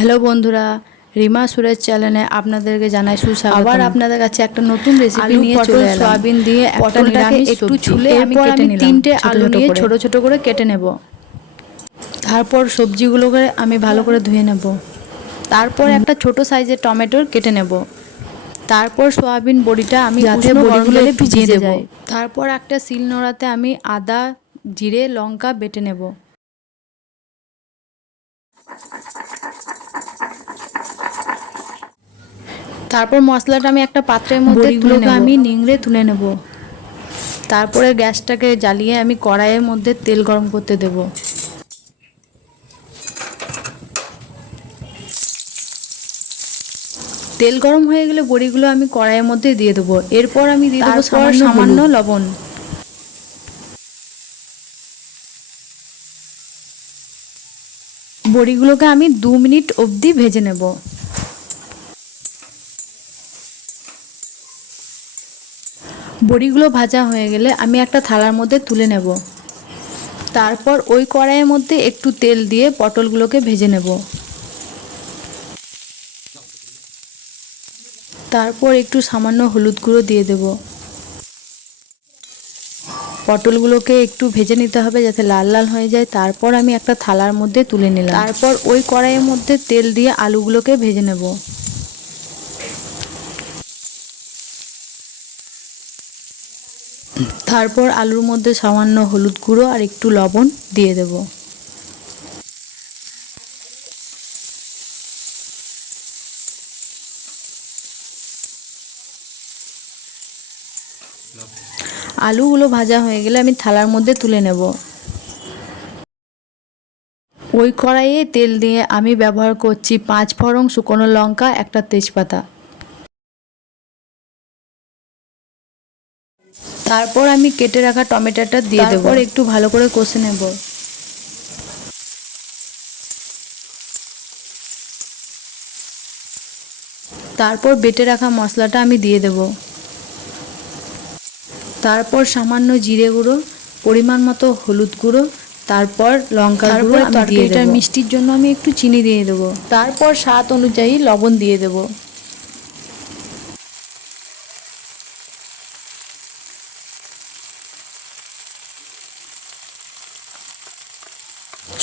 Hello বন্ধুরা, রিমা সুরেশ চ্যানেলে আপনাদেরকে জানাই সুস্বাগত। আবার আপনাদের কাছে একটা নতুন রেসিপি নিয়ে চলে এলাম। সয়াবিন দিয়ে একটা নিরামিষ একটু ছুলে আমি কেটে নিলাম। 3টে আলু নিয়ে ছোট ছোট করে কেটে নেব। তারপর সবজিগুলোকে আমি ভালো করে ধুয়ে নেব। তারপর একটা ছোট সাইজের টমেটোর কেটে নেব। তারপর সয়াবিন বড়িটা আমি উষ্ণ গরম জলে ভিজিয়ে দেব। তারপর একটা শিলনোড়াতে আমি আদা, জিরে, লঙ্কা বেটে নেব। তারপর মশলাটা আমি একটা পাত্রের মধ্যে আমি নিংড়ে তুলে নেব। তারপরে গ্যাসটাকে জ্বালিয়ে আমি কড়াইয়ের মধ্যে তেল গরম করতে দেব। তেল গরম হয়ে গেলে বড়িগুলো আমি কড়াইয়ের মধ্যে দিয়ে দেবো। এরপর আমি দিয়ে দেবো সামান্য লবণ। বড়িগুলোকে আমি 2 মিনিট অবধি ভেজে নেব। বড়িগুলো ভাজা হয়ে গেলে আমি একটা থালার মধ্যে তুলে নেব। তারপর ওই কড়াইয়ের মধ্যে একটু তেল দিয়ে পটলগুলোকে ভেজে নেব। তারপর একটু সামান্য হলুদ গুঁড়ো দিয়ে দেব। পটলগুলোকে একটু ভেজে নিতে হবে যাতে লাল লাল হয়ে যায়। তারপর আমি একটা থালার মধ্যে তুলে নিলাম। তারপর ওই কড়াইয়ের মধ্যে তেল দিয়ে আলুগুলোকে ভেজে নেব। তারপর আলুর মধ্যে সামান্য হলুদ গুঁড়ো আর একটু লবণ দিয়ে দেব। আলুগুলো ভাজা হয়ে গেলে আমি থালার মধ্যে তুলে নেব। ওই কড়াইয়ে তেল দিয়ে আমি ব্যবহার করছি 5 ফোড়ন, শুকনো লঙ্কা, একটা তেজপাতা। তারপর আমি কেটে রাখা টমেটোটা দিয়ে দেব। তারপর একটু ভালো করে কষে নেব। তারপর বেটে রাখা মশলাটা আমি দিয়ে দেব। তারপর সামান্য জিরে গুঁড়ো, পরিমাণ মতো হলুদ গুঁড়ো, তারপর লঙ্কার গুঁড়ো আমি দিয়ে দেব। মিষ্টির জন্য আমি একটু চিনি দিয়ে দেব। তারপর স্বাদ অনুযায়ী লবণ দিয়ে দেব।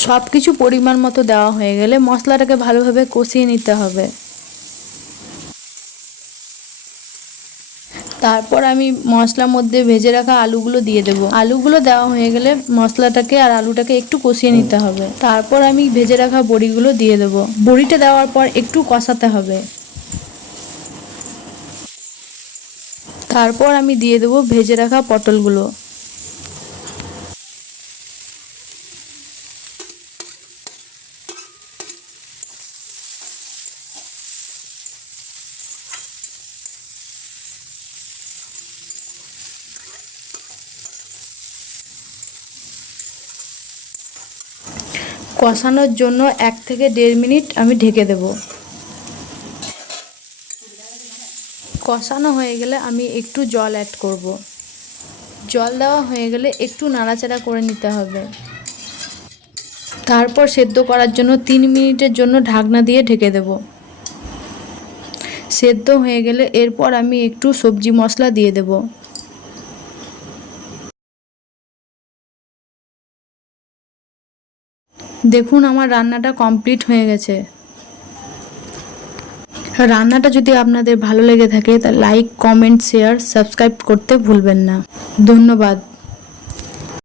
সব কিছু পরিমাণ মতো দেওয়া হয়ে গেলে মশলাটাকে ভালোভাবে কষিয়ে নিতে হবে। তারপর আমি মশলার মধ্যে ভেজে রাখা আলুগুলো দিয়ে দেব। আলুগুলো দেওয়া হয়ে গেলে মশলাটাকে আর আলুটাকে একটু কষিয়ে নিতে হবে। তারপর আমি ভেজে রাখা বড়িগুলো দিয়ে দেব। বড়িটা দেওয়ার পর একটু কষাতে হবে। তারপর আমি দিয়ে দেব ভেজে রাখা পটলগুলো। কষানোর জন্য 1 থেকে 1.5 মিনিট আমি ঢেকে দেব। কষানো হয়ে গেলে আমি একটু জল অ্যাড করব। জল দেওয়া হয়ে গেলে একটু নাড়াচাড়া করে নিতে হবে। তারপর সেদ্ধ করার জন্য 3 মিনিটের জন্য ঢাকনা দিয়ে ঢেকে দেব। সেদ্ধ হয়ে গেলে এরপর আমি একটু সবজি মশলা দিয়ে দেব। দেখুন আমার রান্নাটা কমপ্লিট হয়ে গেছে। রান্নাটা যদি আপনাদের ভালো লেগে থাকে তাহলে লাইক, কমেন্ট, শেয়ার, সাবস্ক্রাইব করতে ভুলবেন না। ধন্যবাদ।